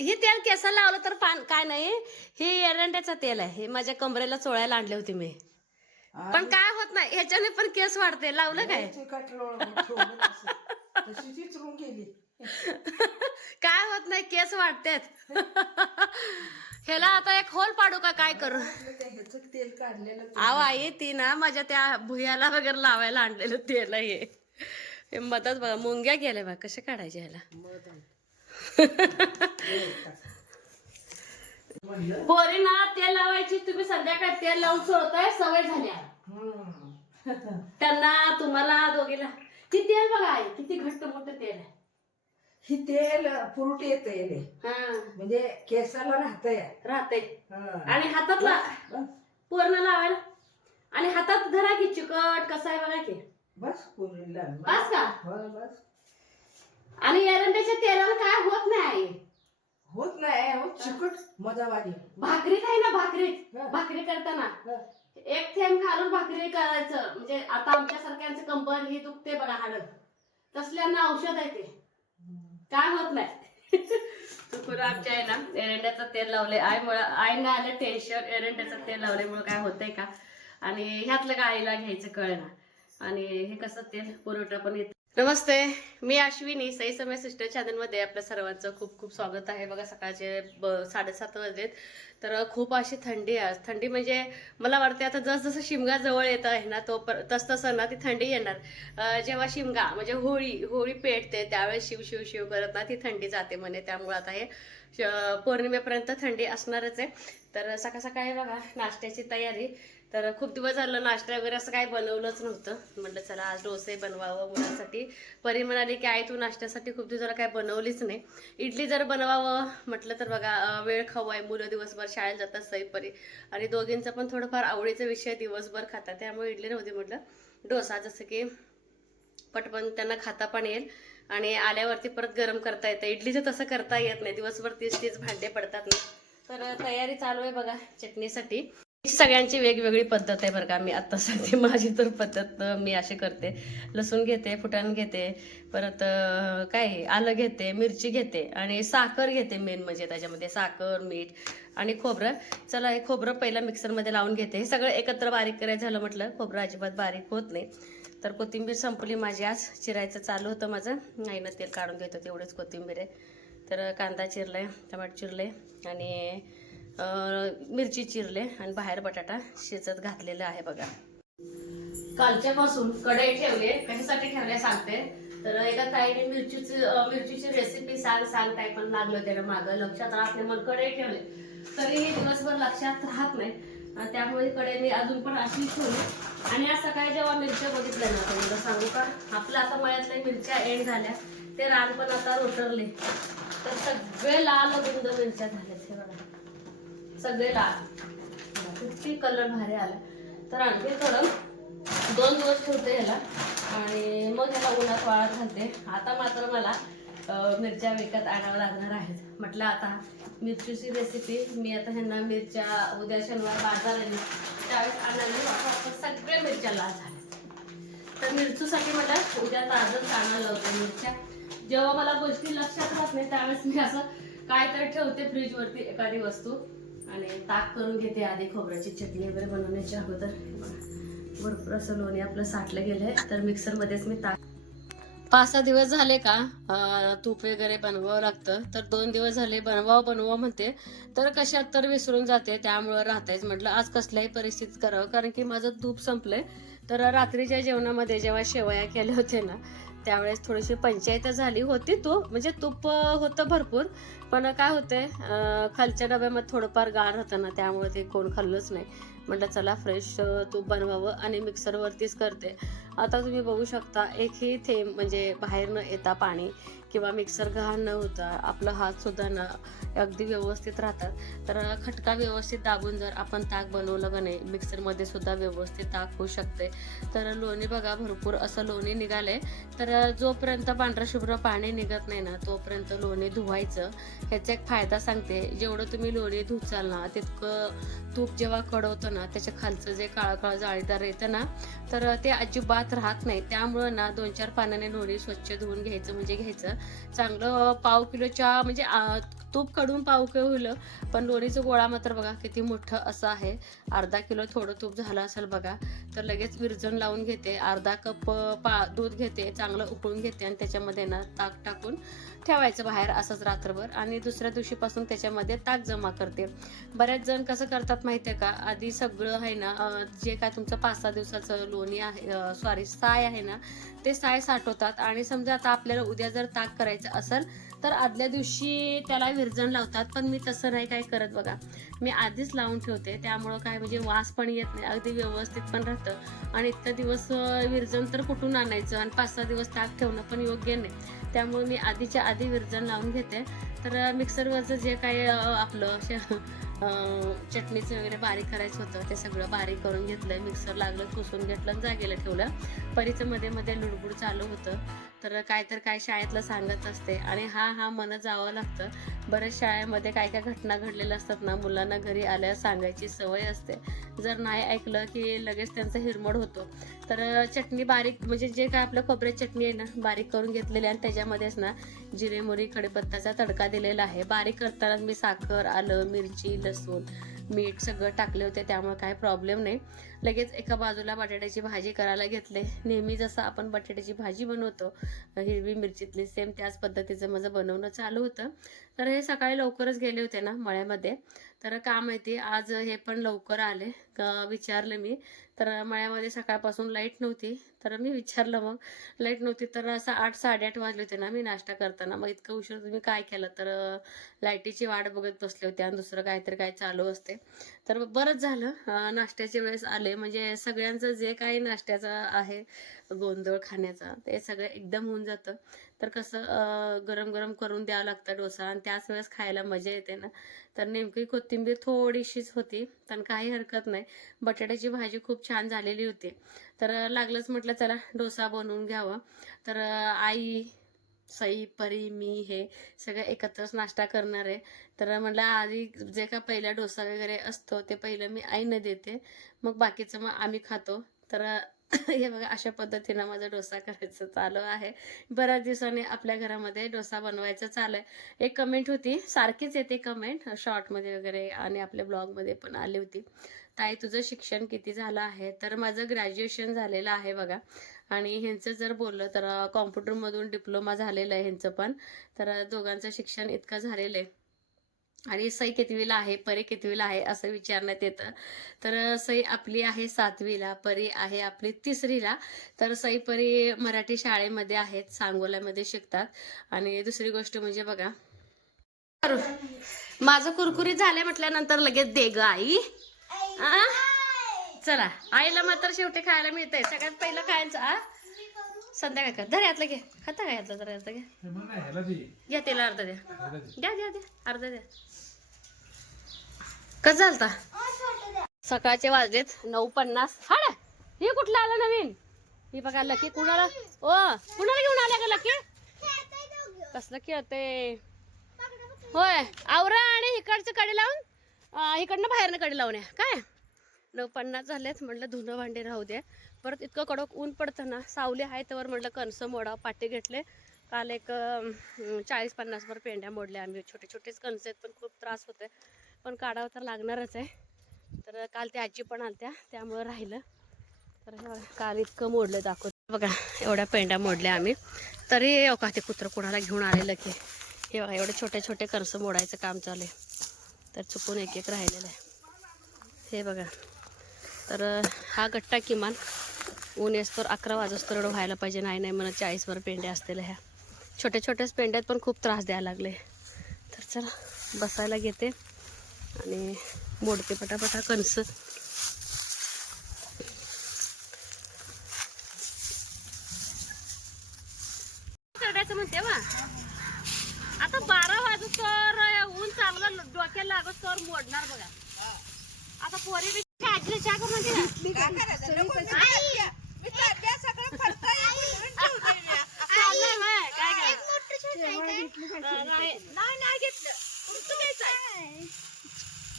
हे तेल केसाला लावलं तर पान काय नाही हे एरंड्याचं तेल आहे. हे माझ्या कमरेला चोळायला आणले होते मी. पण काय होत नाही ह्याच्याने पण केस वाढते. लावलं काय? काय होत नाही केस वाढतात. ह्याला आता एक होल पाडू का काय करू? तेल काढलेलं आव आई ती ना माझ्या त्या भुयाला वगैरे लावायला आणलेलं तेल आहे हे. हे मधात बघा मुंग्या गेल्या बघा कशा काढायच्या ह्याला? पोरी ना तेल लावायची तुम्ही संध्याकाळी तेल लावून सोडताय सवय झाल्या. त्यांना तुम्हाला दोघीला ती तेल बघा किती घट्ट मोठं तेल आहे. ही तेल पुरुट येत म्हणजे केसाला राहतंय. राहते हा. आणि हातात पूर्ण लावायला. आणि हातात धरा की चिकट कसा आहे बघा की. बस पुरीला. बस का? हो बस. आणि एरंड्याच्या तेलाला काय होत नाही? आई होत नाही हो चिकट मजावाली. भाकरीत आहे ना भाकरीत हा. भाकरी करताना. हा. एक थेंब घालून भाकरी करायचं. म्हणजे आता आमच्या सारख्यांचं कंबर ही दुखते बघा हाड. तसल्यांना औषध आहे ते. काय होत नाही. चुकून आमच्या आहे ना एरंड्याचं तेल लावले आईमुळे आईनं आलं टेन्शन एरंड्याचं तेल लावल्यामुळे काय होतंय का? आणि ह्यातलं का आईला घ्यायचं कळेना. आणि हे कसं तेल? पुरवठा पण येत नमस्ते मी अश्विनी सई समय सिस्टर चॅनलमध्ये आपल्या सर्वांचं खूप खूप स्वागत आहे. बघा सकाळचे ब साडेसात वाजलेत. तर खूप अशी थंडी आहे. थंडी म्हणजे मला वाटते आता जसजसं शिमगा जवळ येत आहे ना तो पर तस तसं ना ती थंडी येणार. जेव्हा शिमगा म्हणजे होळी होळी पेटते त्यावेळेस शिव शिव शिव करत ना ती थंडी जाते म्हणे. त्यामुळे आता हे श- पौर्णिमेपर्यंत थंडी असणारच आहे. तर सकाळ सकाळी बघा नाश्त्याची तयारी. तर खूप दिवस झालं नाश्ता वगैरे असं काही बनवलंच नव्हतं. म्हटलं चला आज डोसे बनवावं मुलासाठी. परी म्हणाली की आई तू नाश्त्यासाठी खूप दिवस काही काय बनवलीच नाही. इडली जर बनवावं म्हटलं तर बघा वेळ खाऊ आहे मुलं दिवसभर शाळेत जातात सईपरी आणि दोघींचं पण थोडंफार आवडीचा विषय दिवसभर खातात. त्यामुळे इडली नव्हती म्हटलं. डोसा जसं की पटपण त्यांना खाता पण येईल. आणि आल्यावरती परत गरम करता येतं. इडलीचं तसं करता येत नाही. दिवसभर तीच तीच भांडे पडतात ना. तर तयारी चालू आहे बघा चटणीसाठी. सगळ्यांची वेगवेगळी पद्धत आहे बरं का. मी आत्ता सांगते माझी तर पद्धत मी अशी करते. लसूण घेते फुटाण घेते परत काय आलं घेते मिरची घेते आणि साखर घेते मेन म्हणजे त्याच्यामध्ये. साखर मीठ आणि खोबरं. चला हे खोबरं पहिलं मिक्सरमध्ये लावून घेते. हे सगळं एकत्र बारीक करायचं झालं म्हटलं खोबरं अजिबात बारीक होत नाही. तर कोथिंबीर संपली माझी आज. चिरायचं चालू होतं माझं. आईनं तेल काढून घेतो तेवढंच कोथिंबीर आहे. तर कांदा चिरलाय टमाट चिरले आणि मिरची चिरले आणि बाहेर बटाटा शिजत घातलेला आहे बघा. कालच्या पासून कढई ठेवले कशासाठी ठेवले सांगते. तर एका ताईने मिरचीची मिरचीची रेसिपी सांग सांग काय पण लागलं त्याला मागं. लक्षात राहत नाही मग कढई ठेवले. तरीही दिवसभर लक्षात राहत नाही. आणि त्यामुळे कढईने अजून पण अशी ठेवली. आणि आज सकाळी जेव्हा मिरच्या बघितल्या ना तुम्ही सांगू का? आपलं आता मळ्यातल्या मिरच्या एंड झाल्या. ते रान पण आता रोटरले. तर सगळे लाल गुंद मिरच्या झाल्या ते बघा. सगळे लाल किती कलर भारी आला. तर आणखी थोडं दोन दिवस ठेवते ह्याला. आणि मग ह्याला उन्हात वाळत घालते. आता मात्र मला मिरच्या विकत आणाव्या लागणार आहेत. म्हटलं आता मिरचीची रेसिपी मी आता ह्यांना मिरच्या उद्या शनिवार बाजार आली त्यावेळेस आणायला वापरतो. सगळे मिरच्या लाल झाल्या तर मिरचूसाठी म्हटलं उद्या ताजच आणायला होतं मिरच्या. जेव्हा मला गोष्टी लक्षात राहत नाही त्यावेळेस मी असं काय तर ठेवते फ्रीजवरती एखादी वस्तू. आणि ताक करून घेते आधी खोबऱ्याची चटणी वगैरे बनवण्याच्या अगोदर. भरपूर असं लोणी आपलं साठलं गेलंय तर मिक्सरमध्येच मी ताक पाच सहा दिवस झाले का? तूप वगैरे बनवावं लागतं. तर दोन दिवस झाले बनवावं बनवावं म्हणते. तर कशात तर विसरून जाते त्यामुळं राहतायच. म्हटलं आज कसल्याही परिस्थितीत करावं. कारण की माझं तूप संपलंय. तर रात्रीच्या जेवणामध्ये जेव्हा शेवया केल्या होत्या ना त्यावेळेस थोडीशी पंचायत झाली होती तू. म्हणजे तूप होतं भरपूर. पण काय होतंय खालच्या डब्यामध्ये थोडंफार गार होतं ना त्यामुळे ते कोण खाल्लंच नाही. म्हटलं चला फ्रेश तूप बनवावं आणि मिक्सरवरतीच करते. आता तुम्ही बघू शकता एकही थेंब म्हणजे बाहेर न येता पाणी किंवा मिक्सर घाण न होता आपलं हात सुद्धा ना अगदी व्यवस्थित राहतात. तर खटका व्यवस्थित दाबून जर आपण ताक बनवलं का नाही मिक्सरमध्ये सुद्धा व्यवस्थित ताक होऊ शकते. तर लोणी बघा भरपूर असं लोणी निघालंय. तर जोपर्यंत पांढरं शुभ्र पाणी निघत नाही ना तोपर्यंत लोणी धुवायचं. ह्याचा एक फायदा सांगते जेवढं तुम्ही लोणी धुचाल ना तितकं तूप जेव्हा कडवतं ना त्याच्या खालचं जे काळं काळं जाळीदार येतं ना तर ते अजिबात राहत नाही. त्यामुळं ना दोन चार पाण्याने लोणी स्वच्छ धुवून घ्यायचं म्हणजे घ्यायचं. चांगलं पाव किलोच्या म्हणजे आ, तूपकडून पाव होईल पण लोणीचं गोळा मात्र बघा किती मोठं असं आहे. अर्धा किलो थोडं तूप झालं असेल बघा तर लगेच विरजण लावून घेते. अर्धा कप पा दूध घेते चांगलं उकळून घेते आणि त्याच्यामध्ये ना ताक टाकून ठेवायचं बाहेर असंच रात्रभर आणि दुसऱ्या दिवशीपासून त्याच्यामध्ये ताक जमा करते. बऱ्याच जण कसं करतात माहिती आहे का? आधी सगळं आहे ना जे काय तुमचं पाच सहा दिवसाचं लोणी आहे सॉरी साय आहे ना ते साय साठवतात आणि समजा आता आपल्याला उद्या जर ताक करायचं असेल तर आदल्या दिवशी त्याला विरजण लावतात पण मी तसं नाही काय करत बघा. मी आधीच लावून ठेवते त्यामुळं काय म्हणजे वास पण येत नाही अगदी व्यवस्थित पण राहतं. आणि इतका दिवस विरजण तर कुठून आणायचं आणि पाच सहा दिवस ताक ठेवणं पण योग्य नाही. त्यामुळे मी आधीच्या आधी विरजण लावून घेते. तर मिक्सरवरचं जे काही आपलं शे- चटणीचं वगैरे बारीक करायचं होतं ते सगळं बारीक करून घेतलं मिक्सर लागलं पुसून घेतलं जागेला ठेवलं. परीचं मध्ये मध्ये लुडबुड चालू होतं. तर काय तर काय शाळेतलं सांगत असते. आणि हा हा मन जावं लागतं. बऱ्याच शाळेमध्ये काय काय घटना घडलेल्या असतात ना मुलांना घरी आल्यावर सांगायची सवय असते. जर नाही ऐकलं की लगेच त्यांचा हिरमोड होतो. तर चटणी बारीक म्हणजे जे काय आपलं खोबऱ्या चटणी आहे ना बारीक करून घेतलेली आणि त्याच्यामध्येच ना जिरे मोरी तडका दिलेला आहे. बारीक करताना मी साखर आलं मिरची लसूण मीठ सगळं टाकले होते त्यामुळे काय प्रॉब्लेम नाही. लगेच एका बाजूला बटाट्याची भाजी करायला घेतले. नेहमी जसं आपण बटाट्याची भाजी बनवतो हिरवी मिरचीतली सेम त्याच पद्धतीचं माझं बनवणं चालू होतं. तर हे सकाळी लवकरच गेले होते ना मळ्यामध्ये. तर का माहिती आज हे पण लवकर आले. विचारलं मी. तर मळ्यामध्ये सकाळपासून लाइट नव्हती. तर मी विचारलं मग. लाइट नव्हती तर असं आठ साडेआठ वाजले होते ना मी नाश्ता करताना. मग इतकं उशीर तुम्ही काय केलं? तर लाईटीची वाट बघत बसले होते आणि दुसरं काहीतरी काय चालू असते. तर बरंच झालं. नाश्त्याच्या वेळेस आले. म्हणजे सगळ्यांचं जे काही नाश्त्याचं आहे गोंधळ खाण्याचा ते सगळं एकदम होऊन जातं. तर कसं गरम गरम करून द्यावं लागतं डोसा आणि त्याच वेळेस खायला मजा येते ना. तर नेमकी कोथिंबीर थोडीशीच होती पण काही हरकत नाही. बटाट्याची भाजी खूप छान झालेली होती. तर लागलंच म्हटलं चला डोसा बनवून घ्यावा. तर आई सई परी मी हे सगळं एकत्रच नाश्ता करणार आहे. तर म्हटलं आधी जे का पहिला डोसा वगैरे असतो ते पहिलं मी आईनं देते. मग बाकीचं मग आम्ही खातो. तर हे बघा अशा पद्धतीनं माझा डोसा करायचं चालू आहे. बऱ्याच दिवसांनी आपल्या घरामध्ये डोसा बनवायचं चालू आहे. एक कमेंट होती सारखीच येते कमेंट शॉर्टमध्ये वगैरे आणि आपल्या ब्लॉगमध्ये पण आली होती. ताई तुझं शिक्षण किती झालं आहे? तर माझं ग्रॅज्युएशन झालेलं आहे बघा. आणि ह्यांचं जर बोललं तर कॉम्प्युटरमधून डिप्लोमा झालेलं आहे ह्यांचं पण. तर दोघांचं शिक्षण इतकं झालेलं आहे. आणि सई कितवीला आहे परी कितवीला आहे असं विचारण्यात येतं. तर सई आपली आहे सातवीला परी आहे आपली तिसरीला. तर सई परी मराठी शाळेमध्ये आहेत सांगोल्यामध्ये शिकतात. आणि दुसरी गोष्ट म्हणजे बघा माझं कुरकुरीत झाले म्हटल्यानंतर लगेच दे ग आई. आ? चला आईला मात्र शेवटी खायला मिळतंय. सगळ्यात पहिलं खायचं आ? संध्याकाळ कर. धर यातलं घे. खाता का यातलं? जरा यातलं घे. घ्या तेला अर्धा द्या. द्या द्या द्या. अर्धा द्या. कसं झालता? सकाळचे वाजलेत. नऊ पन्नास. हा ना हे कुठलं आलं नवीन? ही बघा लकी कुणाला ओ कुणाला घेऊन आल्या का लकी? कसलं खेळते होय आवरा आणि इकडचं कडे लावून इकडनं बाहेरनं कडे लावून या. काय? नऊ पन्नास झालेत. म्हटलं धुणं भांडे राहू दे परत इतकं कडक ऊन पडतं ना सावली आहे त्यावर म्हटलं कणसं मोडा पाटे घेतले. काल एक चाळीस पन्नासभर पेंड्या मोडल्या आम्ही. छोटे छोटेच कणस आहेत पण खूप त्रास होते पण काढावं तर लागणारच आहे. तर काल त्या आजी पण आलत्या त्यामुळं राहिलं. तर काल इतकं मोडलं दाखवत. बघा एवढ्या पेंड्या मोडल्या आम्ही. तरी येऊ का ते कुत्रं कुणाला घेऊन आलेलं की. हे बघा एवढे छोटे छोटे कणसं मोडायचं काम चालू आहे. तर चुकून एक एक राहिलेलं आहे. हे बघा. तर हा गट्टा किमान ऊन येस्तोर अकरा वाजस्तोर एवढं व्हायला पाहिजे. नाही नाही म्हणत चाळीसभर पेंड्या असतील ह्या. छोट्या छोट्याच पेंड्यात पण खूप त्रास द्यायला लागले. तर चला बसायला घेते आणि मोडते पटापटा कणस. करायचं म्हणते वा आता बारा वाजत तर ऊन चांगलं डोक्याला लागत तर मोडणार बघा. आता पोरी आजीला चहा करून ना चाललंय व्हय, काय काय अं, नाही नाही, नाही घेतलं नुसतं घ्यायचंय.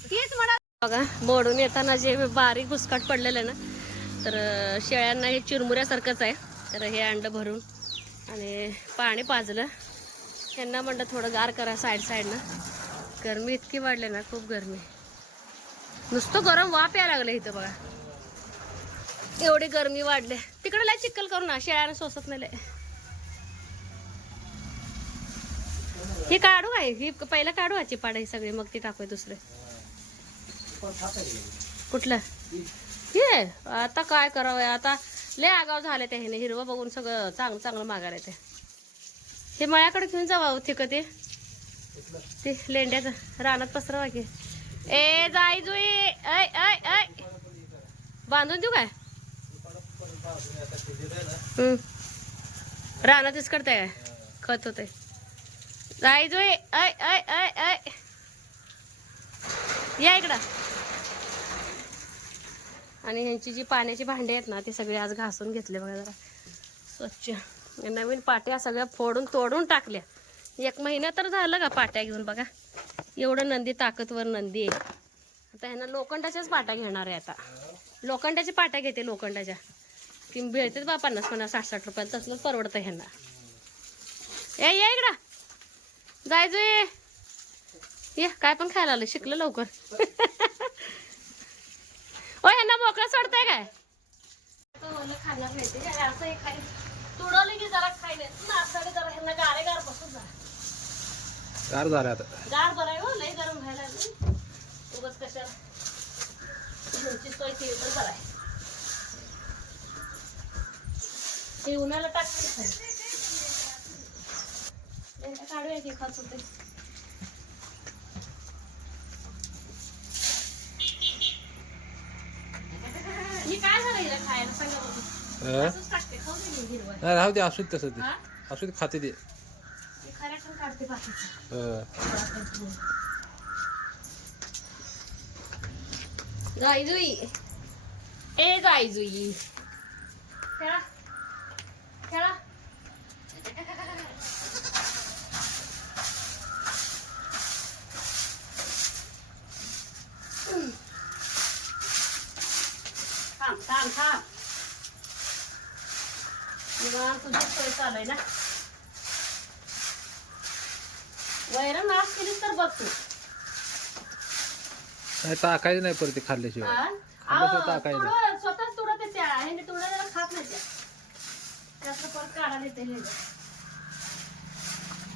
तेच म्हणा बघा मोडून येताना जे बारीक भुसकाट पडलेलं आहे ना तर शेळ्यांना हे चिरमुऱ्यासारखंच आहे. तर हे अंड भरून आणि पाणी पाजलं. ह्यांना म्हणलं थोडं गार करा साईड साईडनं गरमी इतकी वाढली ना खूप गरमी. नुसतं गरम वाफ यायला लागलं इथं बघा. एवढी गरमी वाढली. तिकडे लय चिक्कल करू ना शेळ्यानं सोसत नाही लय. ही काढू आहे ही पहिलं काढू आची पाड ही सगळी मग ती टाकूय दुसरे. कुठलं? हे आता काय करावं आता लय आगाव झाले ते हिने हिरवं बघून सगळं चांगलं चांगलं मागायला ते हे मळ्याकडे घेऊन जावा हो ते ते. ते लेंड्याचं रानात पसरवा की. ए जाई जुई! ऐ ऐ ऐ! बांधून देऊ काय? रानातच करताय काय? खत होते जाई जुई! ऐ ऐ ऐ ऐ! या इकडं. आणि ह्यांची जी पाण्याची भांडी आहेत ना ती सगळी आज घासून घेतले बघा जरा. स्वच्छ. नवीन पाट्या सगळ्या फोडून तोडून टाकल्या. एक महिना तर झालं का पाट्या घेऊन बघा. एवढं नंदी ताकदवर नंदी आहे. आता ह्यांना लोखंडाच्याच पाट्या घेणार आहे आता. लोखंडाच्या पाट्या घेते लोखंडाच्या. की भेटते बा पन्नास पन्नास साठ साठ रुपयाला तसलंच परवडतं ह्यांना. ए या इकडं. जायचो ये काय पण खायला आलं शिकलं लवकर. ओ ह्यांना मोकळं सोडताय काय? खाणार नाही ते असं हे खाई तुडवलं की जरा खायला. नाचताना जरा ह्यांना गारे गार बसून जा गार झालं आता. गार बरं आहे हो लय गरम व्हायला लागली. उगाच कशाला ह्यांची सोय केली तर बरं आहे ते उन्हाला टाकते काढूया की खात होते. हे काय झालं हिला खायला? सांगा बघू? असंच टाकते खाऊ दे मी हिरवं नाही राहू दे असू दे तसं ते. हा? असू दे खाते ते. काढते बाकीचं. जायजुई ए जायजुई खेळा. खेळा. थांब थांब निवांत तुझी सोय चालू आहे ना वैरण माफ केलीस तर बघ तू नाही टाकायचं नाही परत ते खाल्ल्याशिवाय हा? खाल्लं तर अहो, टाकायचं. तुडं- स्वतःच तुडत येते ह्याने तुडं जरा खात नाही त्या त्याचं परत काढायला येते हे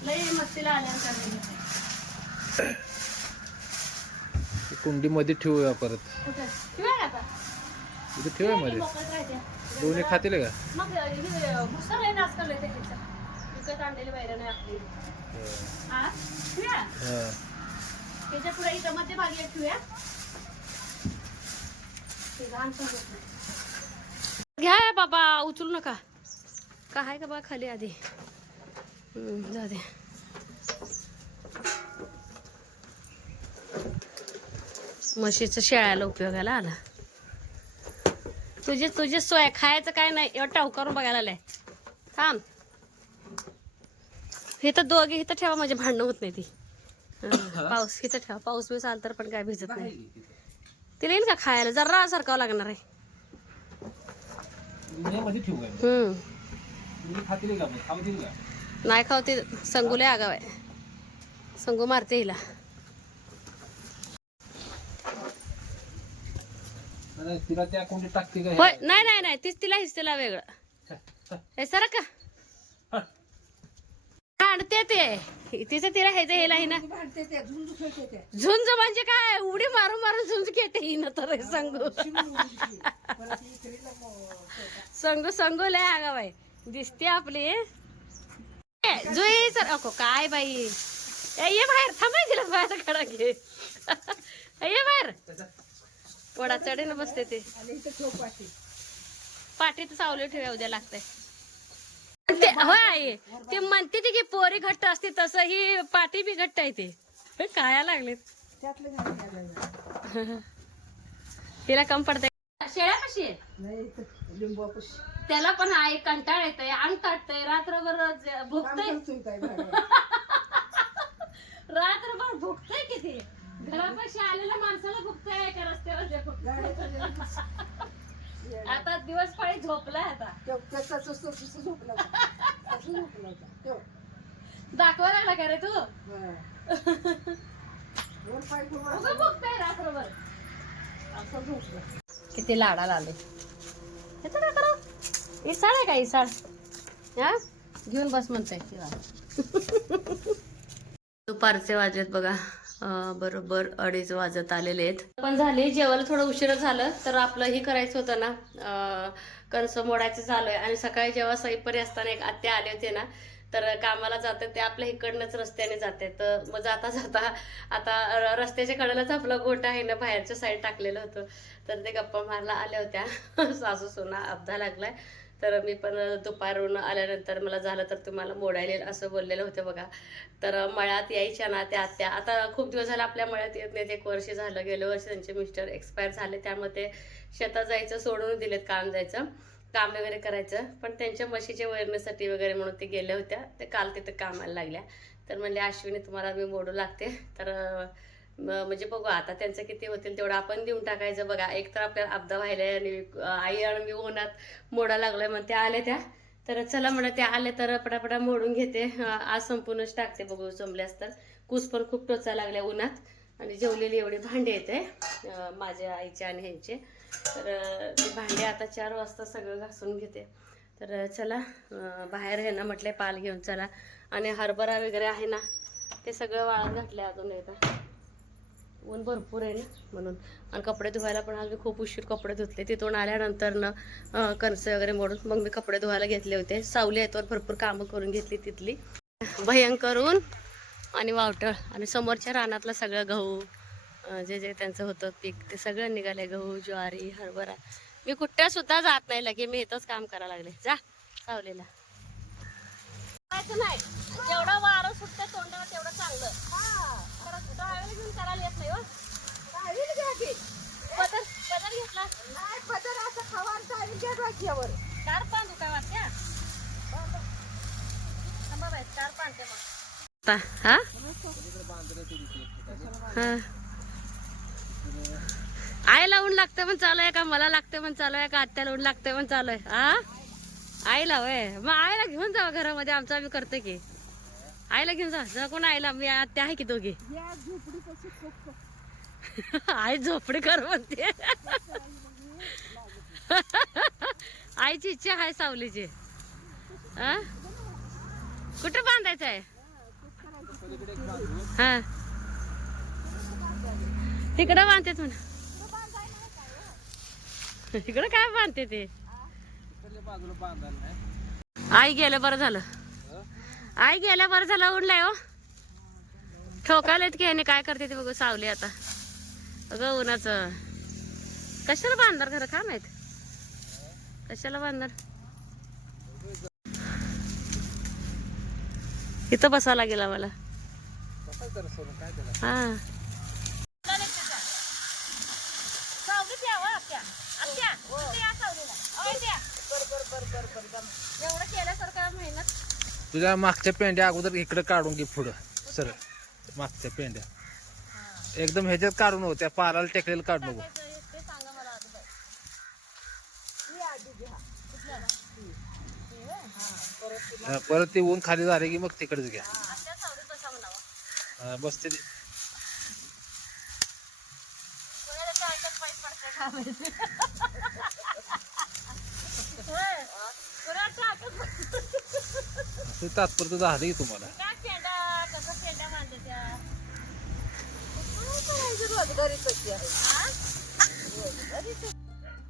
लय मस्तीला आल्यावर काढायला येते. ते कुंडीमध्ये ठेवूया परत कुठं? ठेवूया? इथे की मध्ये. दोन्ही खातील का मग भुसार आहे नाच. विकत आणलेली आपली. हा. त्याच्या पुढे इथं ठेवूया. घ्या बाबा उचलू नका का आहे का बा खाली आधी जाऊ दे म्हशीचं शेळ्याला उपयोगाला आला तुझे तुझे सोय खायचं काय नाही एवढं टाऊ करून बघायला आलाय. थांब. हे तर दोघे इथं ठेवा म्हणजे भांडणं होत नाही ती. पाऊस इथं ठेवा. पाऊस बिऊस आला तर पण काय भिजत नाही. तिला येईल का खायला? जरा सारखावं लागणार आहे. हम्म नाही खाऊ ते संगूले आगाव आहे. संगू मारते हिला. तिला त्या कोणती टाकते का होय नाही नाही नाही तीच तिला हिच तिला वेगळं. हे सर का काढते ते. तिचं तिला हे जे हेला हिना भांडते ते झुंज म्हणजे काय? उडी मारून मारून झुंज घेते हिनं तर हे संगू. संगू संगू लय आगाव आहे दिसते आपली. जुई सर. अको काय बाई? ये बाहेर. थांबाय तिला बाहेर खडा घे. ये बाहेर. वडा चढीन बसते ते. पाठीत सावली ठेवा उद्या लागतंय. ते होय आई ते म्हणते ती की पोरी घट्ट असते तसं ही पाठी बी घट्ट आहे ते. काय लागले. तिला कम पडते शेळ्या कशी आहे? त्याला पण आहे कंटाळ येतंय अंग काटतंय रात्रभर भुकतंय. रात्रभर भुकतंय किती? घरापाशी आलेल्या माणसाला भुकतंय का रस्त्यावर? आता दिवस पाळी झोपलाय आता. झोपला झोपला होता. दाखवा लागला का रे तू? बघताय रात्रभर असं झोपलं. किती लाडाला आले. येतं काय करा. इसाळ आहे का इसाळ? हा? घेऊन बस म्हणताय. दुपारचे वाजलेत बघा. बरोबर अडीच वाजत आलेले आहेत. पण झाले जेवायला थोडं उशीर झालं तर आपलं हे करायचं होतं ना. कणस मोडायचं झालं आहे आणि सकाळी जेव्हा सईपरी असताना एक आत्या आले होते ना तर कामाला जातात ते आपल्या इकडनंच रस्त्याने जाते. तर मग जाता जाता आता रस्त्याच्या कडेलाच आपलं गोटा आहे ना बाहेरच्या साईड टाकलेलं होतं. तर ते गप्पा मारला आल्या होत्या. सासू सोना अपदा लागलाय. तर मी पण दुपारून आल्यानंतर मला झालं तर तुम्हाला मोडायला येईल असं बोललेलं होतं बघा. तर मळ्यात यायच्या ना त्या आत्या आता खूप दिवस झाले आपल्या मळ्यात येत नाहीत एक वर्ष झालं गेलं वर्ष त्यांचे मिस्टर एक्सपायर झाले. त्यामुळे ते शेतात जायचं सोडून दिलेत काम जायचं काम वगैरे करायचं. पण त्यांच्या म्हशीच्या वैरणीसाठी वगैरे म्हणून ते गेल्या होत्या. ते काल तिथं कामाला लागल्या. तर म्हणले अश्विनी तुम्हाला मी मोडू लागते. तर म्हणजे बघू आता त्यांचं किती होतील तेवढं आपण देऊन टाकायचं. बघा एक तर आपल्याला अपदा व्हायला आणि आई आणि मी उन्हात मोडा लागलाय मग त्या आल्या त्या. तर चला म्हणा त्या आल्या तर पटापटा मोडून घेते. आज संपूर्णच टाकते बघू जमल्यास तर. कूस पण खूप टोचा लागल्या उन्हात. आणि जेवलेली एवढी भांडी येते माझ्या आईचे आणि ह्यांचे. तर ते भांडे आता चार वाजता सगळं घासून घेते. तर चला बाहेर आहे ना म्हटले पाल घेऊन चला. आणि हरभरा वगैरे आहे ना ते सगळं वाळत घातलं अजून एकदा. ऊन भरपूर आहे ना म्हणून. आणि कपडे धुवायला पण आज मी खूप उशीर कपडे धुतले. तिथून आल्यानंतर ना कणसं वगैरे मोडून मग मी कपडे धुवायला घेतले होते. सावली याच्यावर भरपूर कामं करून घेतली तिथली. भयंकर ऊन आणि वावटळ. आणि समोरच्या रानातलं सगळं गहू जे जे त्यांचं होतं पीक ते सगळं निघाले गहू ज्वारी हरभरा. मी कुठ्या सुद्धा जात नाही लगे. मी इथंच काम करायला लागले. जा सावलीला. नाही. जेवढं वारं सुटतं तोंडाला तेवढं चांगलं. हो. चार पान काय वाटत्या चार पान ते मग. हा? हा. आईला ऊन लागते पण चालू आहे का? मला लागते पण चालू आहे का? आत्याला ऊन लागते पण चालू आहे. हा? आईला वय मग आईला घेऊन जावा घरामध्ये. आमचं आम्ही करते की. आईला घेऊन जा. जा कोण आईला? मी आत्या आहे की दोघी? या आई झोपडी कर म्हणते. आईची इच्छा आहे सावलीची. हा कुठं बांधायचं आहे? हा. तिकडं बांधते म्हणा इकडं काय बांधते ते? आई गेलं बरं झालं. आई गेल्या बरं झालं उडलाय हो. ठोकायला की ह्याने काय करते ते बघू सावली आता. अगं उन्हाचं. कशाला बांधणार खरं का माहीत? कशाला बांधणार इथं बसावं लागेल आम्हाला. हा. सावली काय त्याला हा एवढं केल्यासारखं मेहनत तुझ्या मागच्या पेंड्या अगोदर इकडे काढून घे पुढं सर मागच्या पेंड्या. एकदम ह्याच्यात काढून नको त्या पाराला टेकलेलं काढू नको परत ते ऊन खाली झाले की मग तिकडेच घ्या. बस बसते ते. कोणाला त्या ऐकत पाहिजे पडते का माहिती. होय. कोणाला ऐकत पाहिजे. ते तात्पुरतं झालं तुम्हाला. काय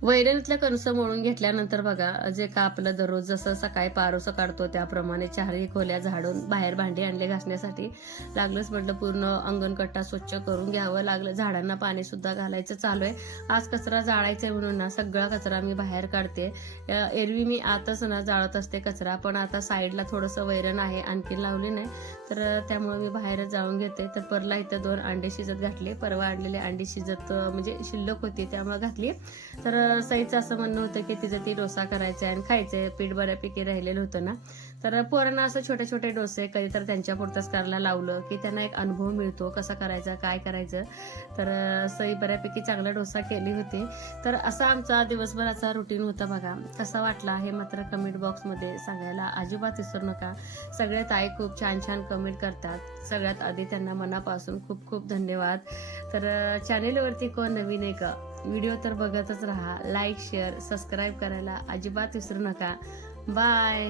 वैरणीतल्या कणसं मळून घेतल्यानंतर बघा जे का आपलं दररोज जसं सकाळी पारोसं काढतो त्याप्रमाणे चारही खोल्या झाडून बाहेर भांडी आणले घासण्यासाठी लागलंच म्हटलं पूर्ण अंगणकट्टा स्वच्छ करून घ्यावं लागलं. झाडांना पाणी सुद्धा घालायचं चालू आहे. आज कचरा जाळायचा आहे म्हणून ना सगळा कचरा मी बाहेर काढते. एरवी मी आताच ना जाळत असते कचरा पण आता साईडला थोडंसं वैरण आहे आणखी लावली नाही. तर त्यामुळे मी बाहेरच जाऊन घेते. तर परला इथं दोन अंडे शिजत घातले. परवा आणलेले अंडी शिजत म्हणजे शिल्लक होती त्यामुळे घातली. तर सईचं असं म्हणणं होतं की तिचं ती डोसा करायचा आहे आणि खायचंय. पीठ बऱ्यापैकी राहिलेलं होतं ना. तर पोरांना असं छोटे छोटे डोसे कधी तर त्यांच्या पुरतच करायला लावलं की त्यांना एक अनुभव मिळतो कसा करायचा काय करायचं. तर असंही बऱ्यापैकी चांगला डोसा केली होती. तर असा आमचा दिवसभराचा रुटीन होता बघा. कसा वाटला हे मात्र कमेंट बॉक्समध्ये सांगायला अजिबात विसरू नका. सगळे ताई खूप छान छान कमेंट करतात. सगळ्यात आधी त्यांना मनापासून खूप खूप धन्यवाद. तर चॅनेलवरती कोण नवीन आहे का? व्हिडिओ तर बघतच राहा. लाईक शेअर सबस्क्राईब करायला अजिबात विसरू नका. बाय